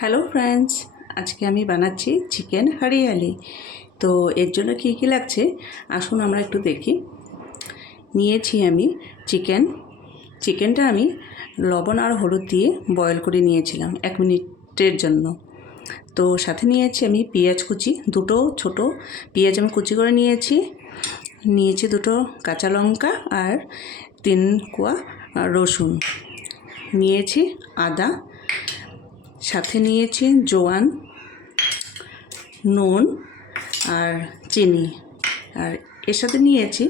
Hello friends, আজকে আমি বানাচ্ছি চিকেন হরিয়ালি। তো এর জন্য কী কী লাগছে আসুন আমরা একটু দেখি। নিয়েছি আমি চিকেনটা আমি লবণ আর হলুদ দিয়ে বয়েল করে নিয়েছিলাম 1 মিনিটের জন্য। তো সাথে নিয়েছি আমি পেঁয়াজ কুচি, দুটো ছোট পেঁয়াজ আমি কুচি করে নিয়েছি 2 কাঁচা লঙ্কা আর 3 কোয়া রসুন, নিয়েছি আদা, সাথে নিয়েছি জোয়ান, নুন আর চিনি, আর এর সাথে নিয়েছি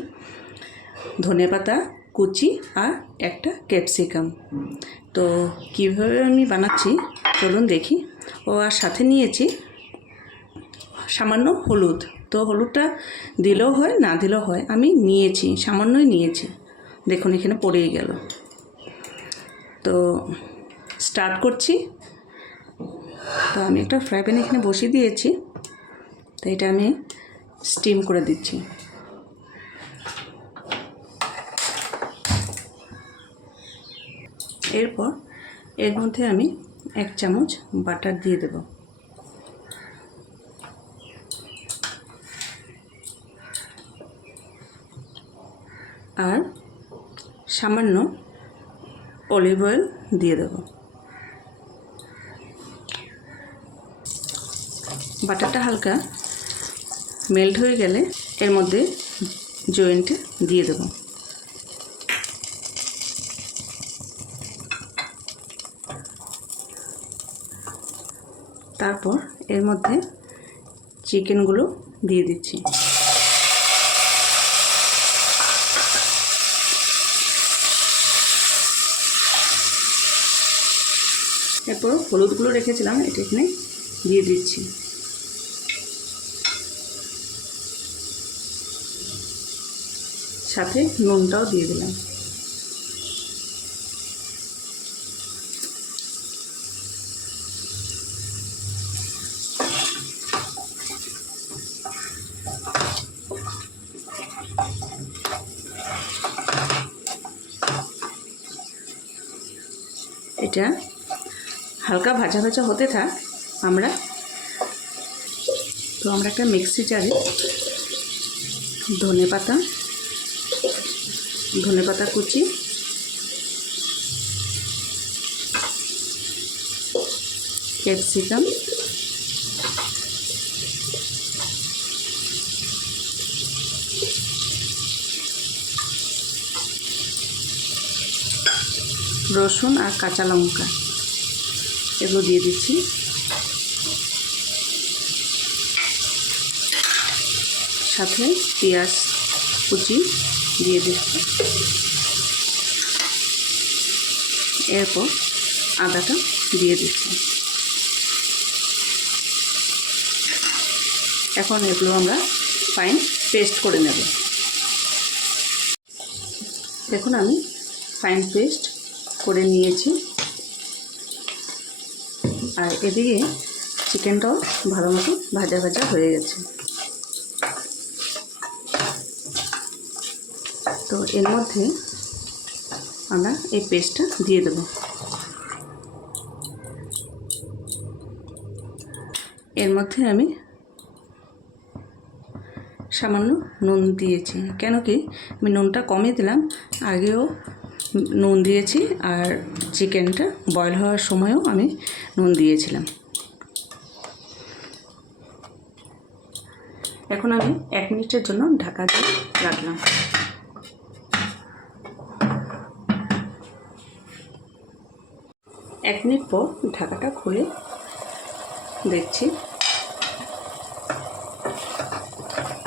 ধনেপাতা কুচি আর একটা ক্যাপসিকাম। তো কীভাবে আমি বানাচ্ছি চলুন দেখি। আর সাথে নিয়েছি সামান্য হলুদ। তো হলুদটা দিলেও হয় না দিলেও হয়, আমি নিয়েছি সামান্যই নিয়েছি, দেখুন এখানে পড়েই গেল। তো স্টার্ট করছি। তো আমি একটা ফ্রাই প্যান এখানে বসিয়ে দিয়েছি, তো এটা আমি স্টিম করে দিচ্ছি। এরপর এর মধ্যে আমি 1 চামচ বাটার দিয়ে দেব, আর সামান্য অলিভ অয়েল দিয়ে দেব। বাটারটা হালকা মেল্ট হয়ে গেলে এর মধ্যে জয়েন্ট দিয়ে দেব। তারপর এর মধ্যে চিকেনগুলো দিয়ে দিচ্ছি। এরপর হলুদগুলো রেখেছিলাম এটা এখানে দিয়ে দিচ্ছি। সাথে নুনটাও দিয়ে দিলাম। এটা হালকা ভাজা ভাজা হতে থাক। আমরা একটা মিক্সি জারে ধনেপাতা কুচি, ক্যাপসিকাম, রসুন আর কাঁচা লঙ্কা এগুলো দিয়ে দিচ্ছি। সাথে পেঁয়াজ কুচি দিয়ে দিচ্ছি। এরপর আদাটা দিয়ে দিচ্ছি। এখন এগুলো আমরা ফাইন পেস্ট করে নেব। দেখুন আমি ফাইন পেস্ট করে নিয়েছি, আর এদিকে চিকেনটাও ভালো মতো ভাজা ভাজা হয়ে গেছে। তো এর মধ্যে আমরা এই পেস্টটা দিয়ে দেব। এর মধ্যে আমি সামান্য নুন দিয়েছি, কেন কি আমি নুনটা কমই দিলাম, আগেও নুন দিয়েছি আর চিকেনটা বয়েল হওয়ার সময়ও আমি নুন দিয়েছিলাম। এখন আমি 1 মিনিটের জন্য ঢাকা দিয়ে রাখলাম। এক মিনিট পর ঢাকাটা খুলে দেখছি,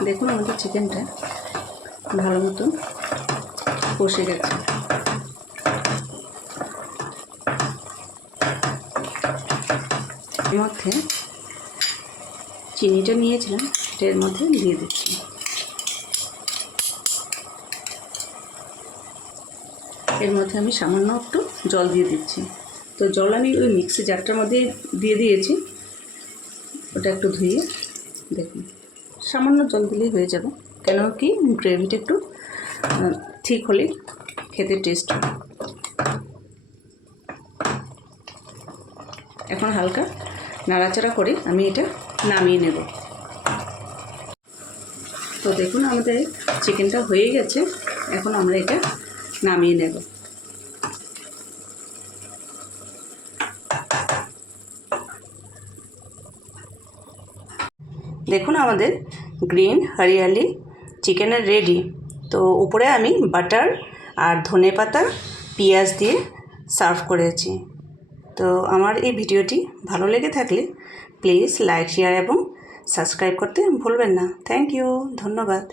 দেখুন আমাদের চিকেনটা ভালো মতো কষে গেছে। এর মধ্যে চিনিটা নিয়েছিলাম এর মধ্যে দিয়ে দিচ্ছি। এর মধ্যে আমি সামান্য একটু জল দিয়ে দিচ্ছি। তো জল আমি ওই মিক্সি জারটার মধ্যে দিয়ে দিয়েছি, ওটা একটু ধুয়ে দেখুন সামান্য জল দিলেই হয়ে যাবে, কেন কি গ্রেভিটা একটু ঠিক হলে খেতে টেস্ট হবে। এখন হালকা নাড়াচাড়া করে আমি এটা নামিয়ে নেব। তো দেখুন আমাদের চিকেনটা হয়ে গেছে, এখন আমরা এটা নামিয়ে নেব। দেখুন আমাদের গ্রিন হরিয়ালি চিকেনের রেডি। তো উপরে আমি বাটার আর ধনেপাতা পেঁয়াজ দিয়ে সার্ভ করেছি। তো আমার এই ভিডিওটি ভালো লেগে থাকলে প্লিজ লাইক, শেয়ার এবং সাবস্ক্রাইব করতে ভুলবেন না। থ্যাংক ইউ, ধন্যবাদ।